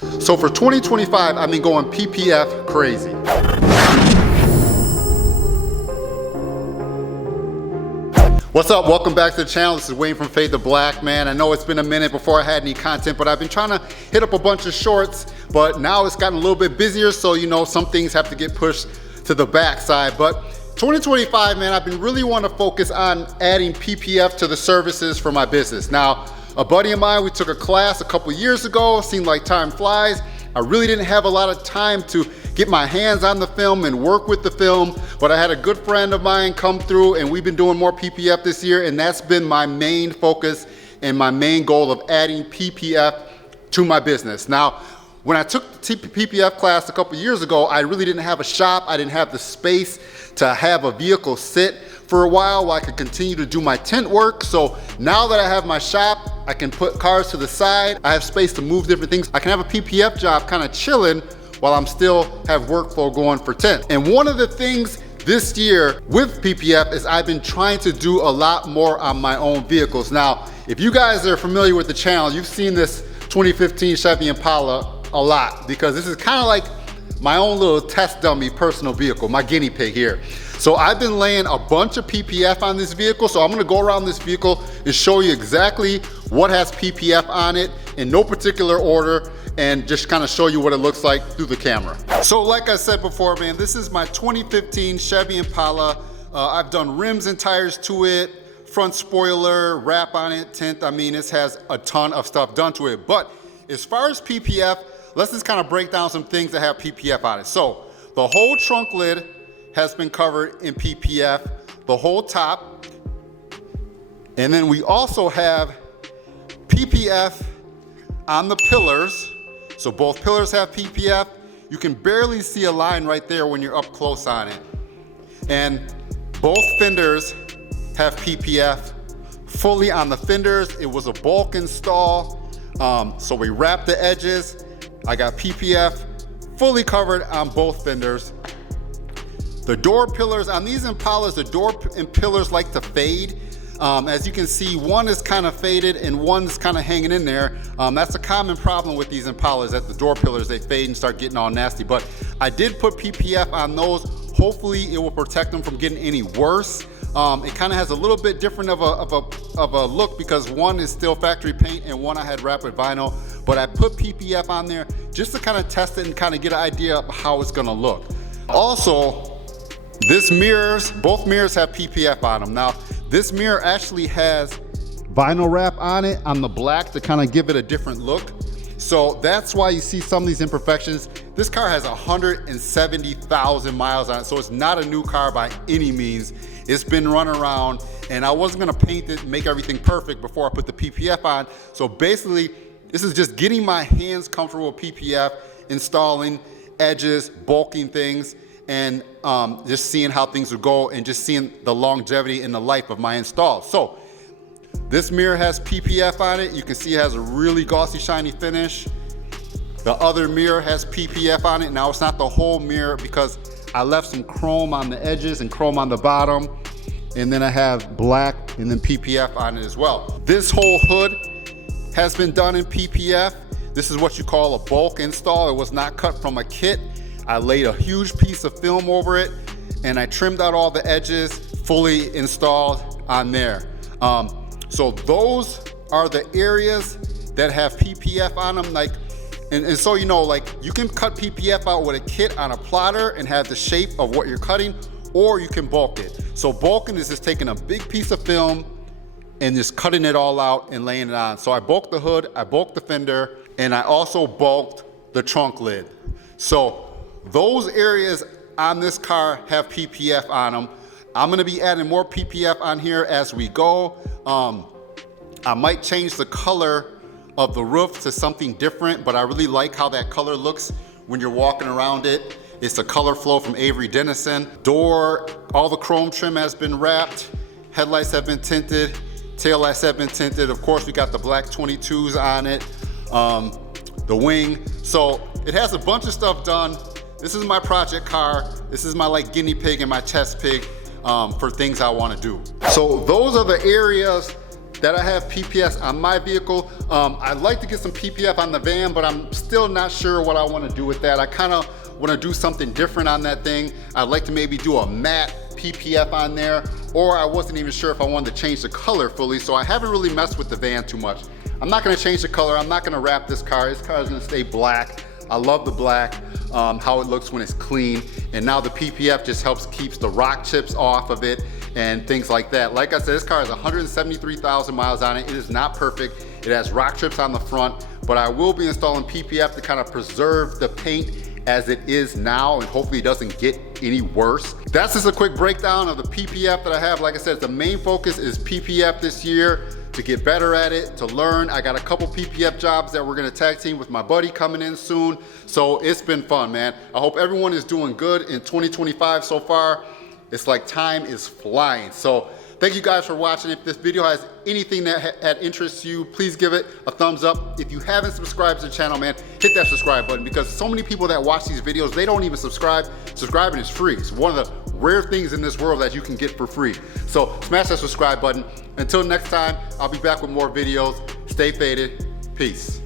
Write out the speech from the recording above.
So for 2025, I've been going PPF crazy. What's up? Welcome back to the channel. This is Wayne from Fade to Black, man. I know it's been a minute before I had any content, but I've been trying to hit up a bunch of shorts, but now it's gotten a little bit busier, so you know, some things have to get pushed to the backside. But 2025, man, I've been really want to focus on adding PPF to the services for my business. Now, a buddy of mine, we took a class a couple years ago. Seemed like time flies. I really didn't have a lot of time to get my hands on the film and work with the film, but I had a good friend of mine come through and we've been doing more PPF this year, and that's been my main focus and my main goal of adding PPF to my business. Now, when I took the PPF class a couple years ago, I really didn't have a shop. I didn't have the space to have a vehicle sit for a while I could continue to do my tint work. So now that I have my shop, I can put cars to the side. I have space to move different things. I can have a PPF job kind of chilling while I'm still have workflow going for tint. And one of the things this year with PPF is I've been trying to do a lot more on my own vehicles. Now, if you guys are familiar with the channel, you've seen this 2015 Chevy Impala a lot, because this is kind of like my own little test dummy personal vehicle, my guinea pig here. So I've been laying a bunch of PPF on this vehicle, so I'm gonna go around this vehicle and show you exactly what has PPF on it in no particular order, and just kind of show you what it looks like through the camera. So like I said before, man, this is my 2015 Chevy Impala. I've done rims and tires to it, front spoiler, wrap on it, tint. I mean, this has a ton of stuff done to it. But as far as PPF, let's just kind of break down some things that have PPF on it. So the whole trunk lid has been covered in PPF, the whole top. And then we also have PPF on the pillars. So both pillars have PPF. You can barely see a line right there when you're up close on it. And both fenders have PPF fully on the fenders. It was a bulk install. So we wrapped the edges. I got PPF fully covered on both fenders. The door pillars, on these Impalas, the door and pillars like to fade. As you can see, one is kind of faded and one's kind of hanging in there. That's a common problem with these Impalas, that the door pillars, they fade and start getting all nasty. But I did put PPF on those. Hopefully it will protect them from getting any worse. It kind of has a little bit different of a look, because one is still factory paint and one I had wrapped with vinyl. But I put PPF on there just to kind of test it and kind of get an idea of how it's gonna look. Also, both mirrors have PPF on them. Now, this mirror actually has vinyl wrap on it, on the black, to kind of give it a different look. So that's why you see some of these imperfections. This car has 170,000 miles on it, so it's not a new car by any means. It's been run around, and I wasn't gonna paint it and make everything perfect before I put the PPF on. So basically, this is just getting my hands comfortable with PPF, installing edges, bulking things, and just seeing how things would go, and just seeing the longevity and the life of my install. So this mirror has PPF on it. You can see it has a really glossy, shiny finish. The other mirror has PPF on it. Now, it's not the whole mirror because I left some chrome on the edges and chrome on the bottom, and then I have black and then PPF on it as well. This whole hood has been done in PPF. This is what you call a bulk install. It was not cut from a kit. I laid a huge piece of film over it, and I trimmed out all the edges, fully installed on there. So those are the areas that have PPF on them. Like, and so, you know, like, you can cut PPF out with a kit on a plotter and have the shape of what you're cutting, or you can bulk it. So bulking is just taking a big piece of film and just cutting it all out and laying it on. So I bulked the hood, I bulked the fender, and I also bulked the trunk lid. So those areas on this car have PPF on them. I'm gonna be adding more PPF on here as we go. I might change the color of the roof to something different, but I really like how that color looks when you're walking around it. It's a color flow from Avery Dennison. Door, all the chrome trim has been wrapped. Headlights have been tinted. Taillights have been tinted. Of course, we got the black 22s on it. The wing. So it has a bunch of stuff done. This is my project car. This is my like guinea pig and my test pig for things I want to do. So those are the areas that I have PPF on my vehicle. I'd like to get some PPF on the van, but I'm still not sure what I want to do with that. I kind of want to do something different on that thing. I'd like to maybe do a matte PPF on there, or I wasn't even sure if I wanted to change the color fully, so I haven't really messed with the van too much. I'm not going to change the color. I'm not going to wrap this car. This car is going to stay black. I love the black, how it looks when it's clean, and now the PPF just keeps the rock chips off of it and things like that. Like I said, this car has 173,000 miles on it. It is not perfect. It has rock chips on the front, but I will be installing PPF to kind of preserve the paint as it is now, and hopefully it doesn't get any worse. That's just a quick breakdown of the PPF that I have. Like I said, the main focus is PPF this year, to get better at it, to learn. I got a couple PPF jobs that we're gonna tag team with my buddy coming in soon. So it's been fun, man. I hope everyone is doing good in 2025 so far. It's like time is flying. So thank you guys for watching. If this video has anything that interests you, please give it a thumbs up. If you haven't subscribed to the channel, man, hit that subscribe button, because so many people that watch these videos, they don't even subscribe. Subscribing is free. It's one of the rare things in this world that you can get for free. So smash that subscribe button. Until next time, I'll be back with more videos. Stay faded. Peace.